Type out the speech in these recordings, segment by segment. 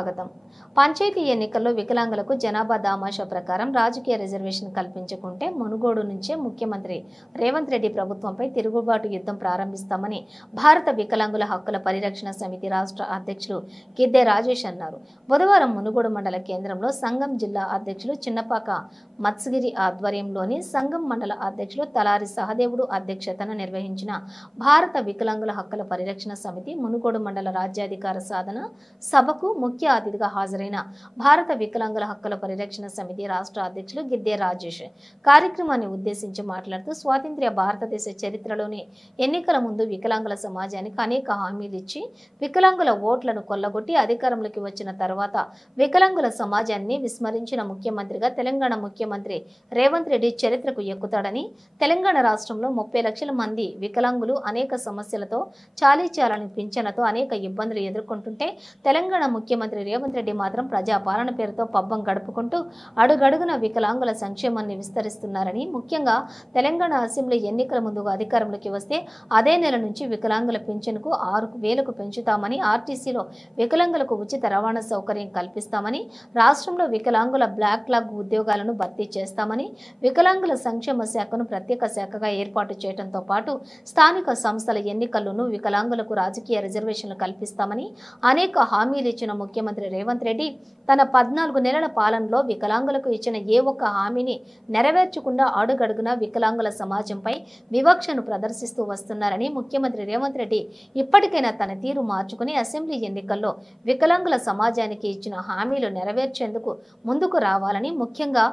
స్వాగతం. పంచాయతీ ఎన్నికల్లో వికలాంగులకు జనాభా దామాషా ప్రకారం రాజకీయ రిజర్వేషన్ కల్పించకుంటే మునుగోడు నుంచే ముఖ్యమంత్రి రేవంత్ రెడ్డి ప్రభుత్వంపై తిరుగుబాటు యుద్ధం ప్రారంభిస్తామని భారత వికలాంగుల హక్కుల పరిరక్షణ సమితి రాష్ట్ర అధ్యక్షులు గిద్దె రాజేష్ అన్నారు. బుధవారం మునుగోడు మండల కేంద్రంలో సంఘం జిల్లా అధ్యక్షులు చిన్నపాక మత్స్గిరి ఆధ్వర్యంలోని సంఘం మండల అధ్యక్షులు తలారి సహదేవుడు అధ్యక్షతన నిర్వహించిన భారత వికలాంగుల హక్కుల పరిరక్షణ సమితి మునుగోడు మండల రాజ్యాధికార సాధన సభకు ముఖ్య అతిథిగా హాజరైన భారత వికలాంగుల హక్కుల పరిరక్షణ సమితి రాష్ట్ర అధ్యక్షులు గిద్దె రాజేష్ కార్యక్రమాన్ని ఉద్దేశించి మాట్లాడుతూ స్వాతంత్ర్య భారతదేశ చరిత్రలోని ఎన్నికల ముందు వికలాంగుల సమాజానికి అనేక హామీలు ఇచ్చి వికలాంగుల ఓట్లను కొల్లగొట్టి అధికారంలోకి వచ్చిన తర్వాత వికలాంగుల సమాజాన్ని విస్మరించిన ముఖ్యమంత్రిగా తెలంగాణ ముఖ్యమంత్రి రేవంత్ రెడ్డి చరిత్రకు ఎక్కుతాడని, తెలంగాణ రాష్ట్రంలో 30 లక్షల మంది వికలాంగులు అనేక సమస్యలతో చాలీచాలని పింఛనతో అనేక ఇబ్బందులు ఎదుర్కొంటుంటే తెలంగాణ ముఖ్యమంత్రి రేవంత్ రెడ్డి మాత్రం ప్రజాపాలన పేరుతో పబ్బం గడుపుకుంటూ అడుగడుగున వికలాంగుల సంక్షేమాన్ని విస్తరిస్తున్నారని, ముఖ్యంగా తెలంగాణ అసెంబ్లీ ఎన్నికల ముందుగా అధికారంలోకి వస్తే అదే నెల నుంచి వికలాంగుల పింఛన్కు 6,000కు పెంచుతామని, ఆర్టీసీలో వికలాంగులకు ఉచిత రవాణా సౌకర్యం కల్పిస్తామని, రాష్ట్రంలో వికలాంగుల బ్లాక్ ఉద్యోగాలను భర్తీ చేస్తామని, వికలాంగుల సంక్షేమ శాఖను ప్రత్యేక శాఖగా ఏర్పాటు చేయడంతో పాటు స్థానిక సంస్థల ఎన్నికల్లోనూ వికలాంగులకు రాజకీయ రిజర్వేషన్లు కల్పిస్తామని అనేక హామీలు ఇచ్చిన ముఖ్యమంత్రి రేవంత్ రెడ్డి తన 14 నెలల పాలనలో వికలాంగులకు ఇచ్చిన ఏ ఒక్క హామీని నెరవేర్చకుండా అడుగడుగున వికలాంగుల సమాజంపై వివక్షను ప్రదర్శిస్తూ వస్తున్నారని, ముఖ్యమంత్రి రేవంత్ రెడ్డి ఇప్పటికైనా తన తీరు మార్చుకుని అసెంబ్లీ ఎన్నికల్లో వికలాంగుల సమాజానికి ఇచ్చిన హామీలు నెరవేర్చేందుకు ముందుకు రావాలని, ముఖ్యంగా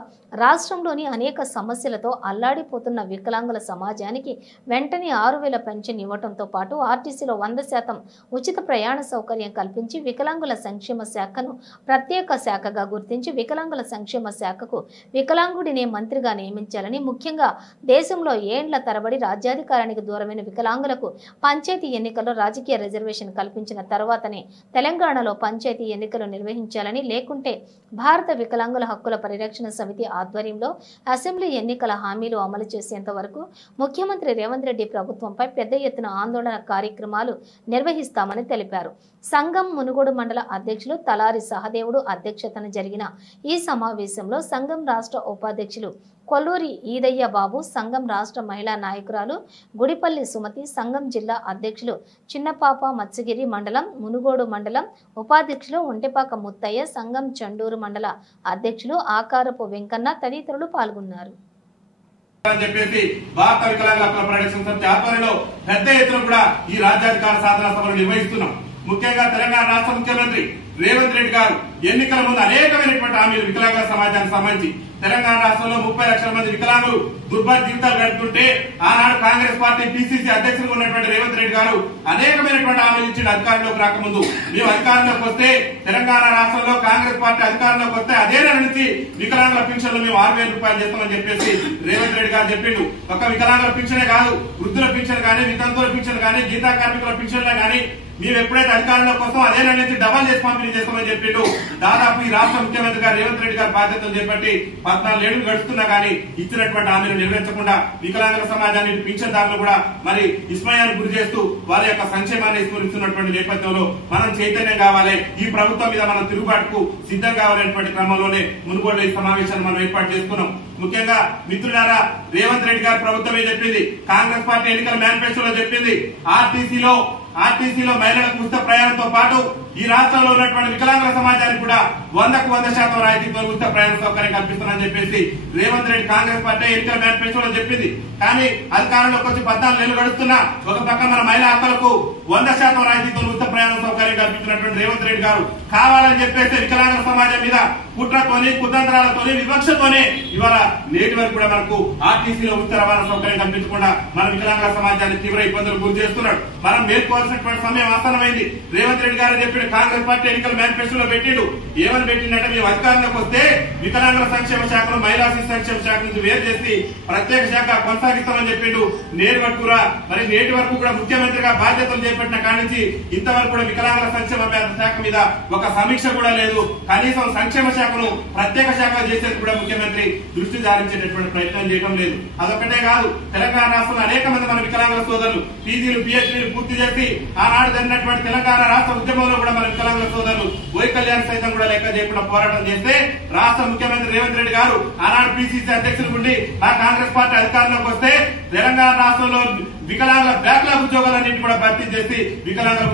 రాష్ట్రంలోని అనేక సమస్యలతో అల్లాడిపోతున్న వికలాంగుల సమాజానికి వెంటనే 6,000 పెన్షన్ ఇవ్వడంతో పాటు ఆర్టీసీలో 100% ఉచిత ప్రయాణ సౌకర్యం కల్పించి వికలాంగుల సంక్షేమ శాఖను ప్రత్యేక శాఖగా గుర్తించి వికలాంగుల సంక్షేమ శాఖకు వికలాంగుడినే మంత్రిగా నియమించాలని, ముఖ్యంగా దేశంలో ఏండ్ల తరబడి రాజ్యాధికారానికి దూరమైన వికలాంగులకు పంచాయతీ ఎన్నికల్లో రాజకీయ రిజర్వేషన్ కల్పించిన తర్వాతనే తెలంగాణలో పంచాయతీ ఎన్నికలు నిర్వహించాలని, లేకుంటే భారత వికలాంగుల హక్కుల పరిరక్షణ సమితి ఆధ్వర్యంలో అసెంబ్లీ ఎన్నికల హామీలు అమలు చేసేంత వరకు ముఖ్యమంత్రి రేవంత్ రెడ్డి ప్రభుత్వంపై పెద్ద ఎత్తున ఆందోళన కార్యక్రమాలు నిర్వహిస్తామని తెలిపారు. సంఘం మునుగోడు మండల అధ్యక్షులు తలారి సహదేవుడు అధ్యక్షతన జరిగిన ఈ సమావేశంలో సంఘం రాష్ట్ర ఉపాధ్యక్షులు కొల్లూరి ఈదయ్య బాబు, సంఘం రాష్ట్ర మహిళా నాయకురాలు గుడిపల్లి సుమతి, సంఘం జిల్లా అధ్యక్షులు చిన్నపాప మత్స్యగిరి మండలం మునుగోడు మండలం ఉపాధ్యక్షులు ఒంటెపాక ముత్తయ్య, సంఘం చండూరు మండల అధ్యక్షులు ఆకారపు వెంకన్న తదితరులు పాల్గొన్నారు. భారత వికలాంగుల హక్కుల పరిరక్షణ సమితి ఆధ్వర్యంలో పెద్ద ఎత్తున కూడా ఈ రాజ్యాధికార సాధన సభలు నిర్వహిస్తున్నాం. ముఖ్యంగా తెలంగాణ రాష్ట్ర ముఖ్యమంత్రి రేవంత్ రెడ్డి గారు ఎన్నికల ముందు అనేకమైనటువంటి హామీలు వికలాంగుల సమాజానికి సంబంధించి తెలంగాణ రాష్ట్రంలో 30 లక్షల మంది వికలాంగులు దుర్భర జీవితాలు గడుపుతుంటే ఆనాడు కాంగ్రెస్ పార్టీ పిసిసి అధ్యక్షులుగా ఉన్నటువంటి రేవంత్ రెడ్డి గారు అనేకమైనటువంటి హామీలు ఇచ్చిన అధికారంలోకి రాకముందు మేము అధికారంలోకి వస్తే తెలంగాణ రాష్ట్రంలో కాంగ్రెస్ పార్టీ అధికారంలోకి వస్తే అదే నెల నుంచి వికలాంగుల పింఛన్లు మేము 6,000 రూపాయలు చేస్తామని చెప్పేసి రేవంత్ రెడ్డి గారు చెప్పిండు. ఒక వికలాంగుల పింఛనే కాదు, వృద్ధుల పింఛన్ కానీ, వితంతువుల పింఛన్ కానీ, గీతా కార్మికుల పింఛన్లే కానీ మేము ఎప్పుడైతే అధికారంలోకి వస్తాం అదే నెల నుంచి డబల్ చేసి పంపిణీ చేస్తామని చెప్పిండు. దాదాపు ఈ రాష్ట్ర ముఖ్యమంత్రి గారు రేవంత్ రెడ్డి గారి బాధ్యతలు చేపట్టి 14 ఏళ్లు గడుస్తున్నా కానీ ఇచ్చినటువంటి హామీలు నెరవేర్చకుండా వికలాంగుల సమాజాన్ని పింఛన్దారులు కూడా మరి విస్మయానికి గురి చేస్తూ వారి యొక్క సంక్షేమాన్ని విస్మరిస్తున్నటువంటి నేపథ్యంలో మనం చైతన్యం కావాలి, ఈ ప్రభుత్వం మీద మనం తిరుగుబాటుకు సిద్ధం కావాలనేటువంటి క్రమంలోనే మునుగోడు ఈ సమావేశాన్ని మనం ఏర్పాటు చేసుకున్నాం. ముఖ్యంగా మిత్రులారా, రేవంత్ రెడ్డి గారి ప్రభుత్వమే చెప్పింది, కాంగ్రెస్ పార్టీ ఎన్నికల మేనిఫెస్టోలో చెప్పింది, ఆర్టీసీలో మహిళలకు ఉచిత ప్రయాణంతో పాటు ఈ రాష్ట్రంలో ఉన్నటువంటి వికలాంగుల సమాజానికి కూడా 100కు 100% రాయితీతో ఉచిత ప్రయాణ సౌకర్యం కల్పిస్తానని చెప్పేసి రేవంత్ రెడ్డి కాంగ్రెస్ పార్టీ ఎన్నికల మేనిఫెస్టోలో చెప్పింది. కానీ అధికారంలోకి వచ్చి 14 నెలలు గడుస్తున్నా ఒక పక్క మన మహిళా హక్కులకు 100% రాయితీతో ఉచిత ప్రయాణ సౌకర్యం కల్పించినటువంటి రేవంత్ రెడ్డి గారు కావాలని చెప్పేసి వికలాంగుల సమాజం మీద కుట్రతోని, కుతంత్రాలతోని, వివక్షతోనే ఇవాళ నేటి వరకు కూడా మనకు ఆర్టీసీలో ఉచిత రవాణా సౌకర్యం కల్పించకుండా మన వికలాంగుల సమాజాన్ని తీవ్ర ఇబ్బందులు గురి చేస్తున్నాడు. మనం మేల్కోవాల్సినటువంటి సమయం ఆసన్నమైంది. రేవంత్ రెడ్డి గారు చెప్పిన కాంగ్రెస్ పార్టీ ఎన్నికల మేనిఫెస్టోలో పెట్టిండు. ఏమని పెట్టిందంటే మేము అధికారంలోకి వస్తే వికలాంగుల సంక్షేమ శాఖను మహిళా శిశు సంక్షేమ శాఖ నుంచి వేరు చేసి ప్రత్యేక శాఖ కొనసాగిస్తామని చెప్పిండు. నేటి వరకు కూడా ముఖ్యమంత్రిగా బాధ్యతలు చేపట్టిన కాడి నుంచి ఇంతవరకు కూడా వికలాంగుల సంక్షేమ శాఖ మీద ఒక సమీక్ష కూడా లేదు. కనీసం సంక్షేమ శాఖను ప్రత్యేక శాఖ చేసేది కూడా ముఖ్యమంత్రి దృష్టి సారించేటటువంటి ప్రయత్నం చేయడం లేదు. అదొక్కటే కాదు, తెలంగాణ రాష్ట్రంలో అనేక మంది మన వికలాంగుల సోదరులు పీజీలు పిహెచ్డీలు పూర్తి చేసి ఆనాడు జరిగినటువంటి తెలంగాణ రాష్ట్ర ఉద్యమంలో కూడా మన వికలాంగుల సోదరులు వైకల్యాన్ని సైతం కూడా లెక్క చేయకుండా పోరాటం చేస్తే రాష్ట్ర ముఖ్యమంత్రి రేవంత్ రెడ్డి గారు ఆనాడు పిసిసి అధ్యక్షులు ఉండి నా కాంగ్రెస్ పార్టీ అధికారంలోకి వస్తే తెలంగాణ రాష్ట్రంలో వికలాంగుల బ్యాక్లాగ్ ఉద్యోగాలన్నింటినీ కూడా భర్తీ చేసి వికలాంగుల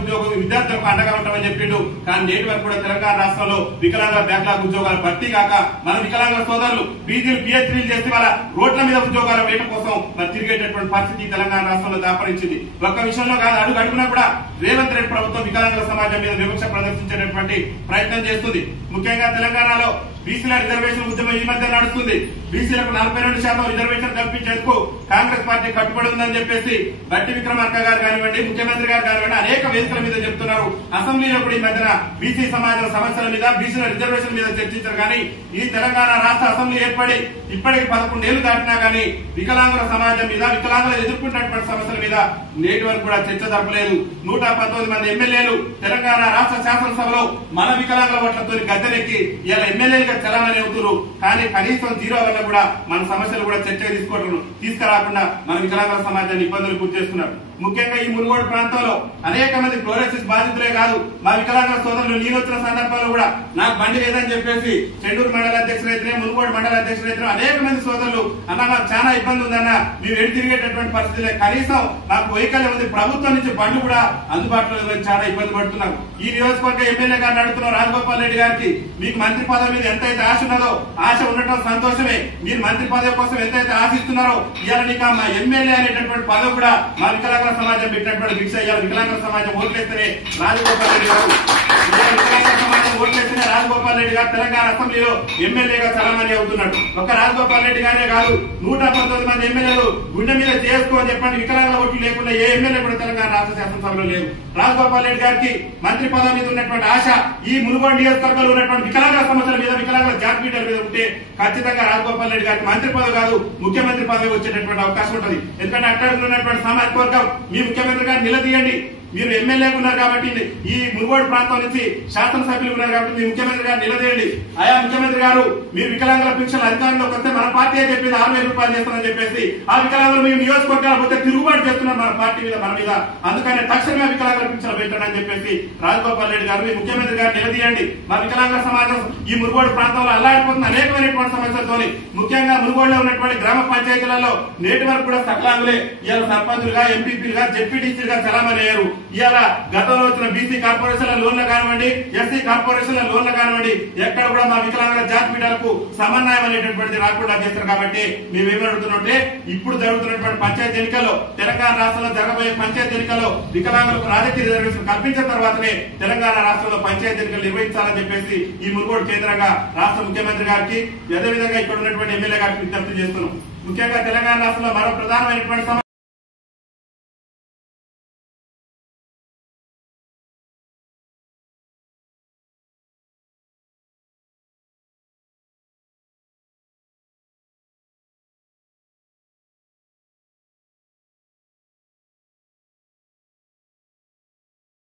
విద్యార్థులకు అండగా ఉంటామని చెప్పిండు. కానీ నేటి వరకు కూడా తెలంగాణ రాష్ట్రంలో వికలాంగుల బ్యాక్లాగ్ ఉద్యోగాలు భర్తీ కాక మన వికలాంగుల సోదరులు పీజీలు పిహెచ్డీలు చేసి వాళ్ళ రోడ్ల మీద ఉద్యోగాల వేట కోసం మరి తిరిగేటటువంటి పరిస్థితి తెలంగాణ రాష్ట్రంలో దాపరించింది. ఒక్క విషయంలో కాదు, అడుగు అడుగునా కూడా రేవంత్ రెడ్డి ప్రభుత్వం వికలాంగుల సమాజం మీద వివక్ష ప్రదర్శించేటటువంటి ప్రయత్నం చేస్తుంది. ముఖ్యంగా తెలంగాణలో బీసీల రిజర్వేషన్ ఉద్యమం ఈ మధ్య నడుస్తుంది. బీసీలకు 42% రిజర్వేషన్ కల్పించేందుకు కాంగ్రెస్ పార్టీ కట్టుబడి ఉందని చెప్పేసి బట్టి విక్రమార్క గారు కానివ్వండి, ముఖ్యమంత్రి గారు కానివ్వండి అనేక వేదికల మీద చెప్తున్నారు. అసెంబ్లీలో కూడా ఈ మధ్యన బీసీ సమాజం సమస్యల మీద, బీసీల రిజర్వేషన్ మీద చర్చించారు. కానీ ఈ తెలంగాణ రాష్ట్ర అసెంబ్లీ ఏర్పడి ఇప్పటికి 11 ఏళ్లు దాటినా కానీ వికలాంగుల సమాజం మీద, వికలాంగులు ఎదుర్కొంటున్నటువంటి సమస్యల మీద నేటి వరకు కూడా చర్చ జరపలేదు. 119 మంది ఎమ్మెల్యేలు తెలంగాణ రాష్ట్ర శాసనసభలో మన వికలాంగుల ఓట్లతో గద్దెనెక్కి ఇలా ఎమ్మెల్యేలుగా చలామణి అవుతున్నారు. కానీ కనీసం 0 వల్ల కూడా మన సమస్యలు కూడా చర్చకు తీసుకురాకుండా మన వికలాంగుల సమాజాన్ని ఇబ్బందులు గురి చేస్తున్నారు. ముఖ్యంగా ఈ మునుగోడు ప్రాంతంలో అనేక మంది క్లోరోసిస్ బాధితులే కాదు, మా వికలాంగుల సోదరులు నేను వచ్చిన సందర్భాల్లో కూడా నాకు బండి లేదని చెప్పేసి చెండూరు మండల అధ్యక్షులైతే, మునుగోడు మండల అధ్యక్షులైతే అనేక మంది సోదరులు అన్న మాకు చాలా ఇబ్బంది ఉందన్న, మేము ఎడి తిరిగేటటువంటి పరిస్థితులే, కనీసం మాకు వైకల్యం ఉంది, ప్రభుత్వం నుంచి బండ్లు కూడా అందుబాటులో లేదని చాలా ఇబ్బంది పడుతున్నారు. ఈ నియోజకవర్గ ఎమ్మెల్యే గారిని అడుగుతున్న రాజగోపాల్ రెడ్డి గారికి, మీకు మంత్రి పదవి మీద ఎంతైతే ఆశ ఉన్నదో, ఆశ ఉండటం సంతోషమే, మీరు మంత్రి పదవి కోసం ఎంతైతే ఆశిస్తున్నారో ఇవాళ నీకు మా ఎమ్మెల్యే అనేటటువంటి పదవి కూడా మా వికలాంగుల సమాజం పెట్టినటువంటి భిక్ష. ఇవాళ వికలాంగుల సమాజం ఓట్లేస్తేనే రాజగోపాల్ రెడ్డి గారు వికలాంగుల సమాజం ఓట్లేస్తేనే రాజగోపాల్ రెడ్డి గారు తెలంగాణ అసెంబ్లీలో ఎమ్మెల్యేగా చలామణి అవుతున్నాడు. ఒక రాజగోపాల్ రెడ్డి గారే కాదు, 119 మంది ఎమ్మెల్యేలు గుండె మీద చేసుకోని చెప్పండి వికలాంగుల ఓట్లు లేకుండా ఏ ఎమ్మెల్యే కూడా తెలంగాణ రాష్ట్ర శాసనసభలో లేదు. రాజగోపాల్ రెడ్డి గారికి మంత్రి పదవి మీద ఉన్నటువంటి ఆశ ఈ మునుగోడు నియోజకవర్గంలో ఉన్నటువంటి వికలాంగుల సమస్యల మీద, వికలాంగుల జాతిపీఠాల మీద ఉంటే ఖచ్చితంగా రాజగోపాల్ రెడ్డి గారికి మంత్రి పదవి కాదు ముఖ్యమంత్రి పదవి వచ్చేటటువంటి అవకాశం ఉంటుంది. ఎందుకంటే అక్కడ ఉన్నటువంటి సామాజిక వర్గం మీ ముఖ్యమంత్రి గారిని నిలదీయండి, మీరు ఎమ్మెల్యేగా ఉన్నారు కాబట్టి, ఈ మునుగోడు ప్రాంతం నుంచి శాసనసభ్యులు ఉన్నారు కాబట్టి మీ ముఖ్యమంత్రి గారు నిలదీయండి. ఆయా ముఖ్యమంత్రి గారు మీరు వికలాంగుల పెన్షన్ అధికారంలోకి వస్తే మన పార్టీ చెప్పింది 6,000 రూపాయలు చేస్తానని చెప్పేసి ఆ వికలాంగులు మేము నియోజకవర్గాలు పోతే తిరుగుబాటు చేస్తున్నారు మన పార్టీ మీద, మన మీద. అందుకని తక్షణమే వికలాంగుల పెన్షన్ పెట్టారని చెప్పేసి రాజగోపాల్ రెడ్డి గారు మీ ముఖ్యమంత్రి గారు నిలదీయండి. మా వికలాంగుల సమాజం ఈ మునుగోడు ప్రాంతంలో అల్లాడిపోతున్న అనేకమైనటువంటి సమస్యలతో, ముఖ్యంగా మునుగోడులో ఉన్నటువంటి గ్రామ పంచాయతీలలో నేటి వరకు కూడా సకలాంగులే ఇవాళ సర్పంచులుగా, ఎంపీపీలుగా, జెడ్పీటీసీలుగా చలామణి అయ్యారు. ఇవాళ గతంలో వచ్చిన బీసీ కార్పొరేషన్ల లోన్లు కానివ్వండి, ఎస్సీ కార్పొరేషన్ల లోన్లు కానివ్వండి, ఎక్కడ కూడా మా వికలాంగుల జాతిపీఠాలకు సమన్వయం అనేటటువంటిది రాకుండా చేస్తారు. కాబట్టి మేమేమి అడుగుతున్నట్టే, ఇప్పుడు జరుగుతున్నటువంటి పంచాయతీ ఎన్నికల్లో, తెలంగాణ రాష్ట్రంలో జరగబోయే పంచాయతీ ఎన్నికల్లో వికలాంగులకు రాజకీయ రిజర్వేషన్ కల్పించిన తర్వాతనే తెలంగాణ రాష్ట్రంలో పంచాయతీ ఎన్నికలు నిర్వహించాలని చెప్పేసి ఈ మునుగోడు కేంద్రంగా రాష్ట్ర ముఖ్యమంత్రి గారికి, అదేవిధంగా ఇక్కడ ఉన్నటువంటి ఎమ్మెల్యే గారికి విజ్ఞప్తి చేస్తున్నాం. ముఖ్యంగా తెలంగాణ రాష్ట్రంలో మరో ప్రధానమైనటువంటి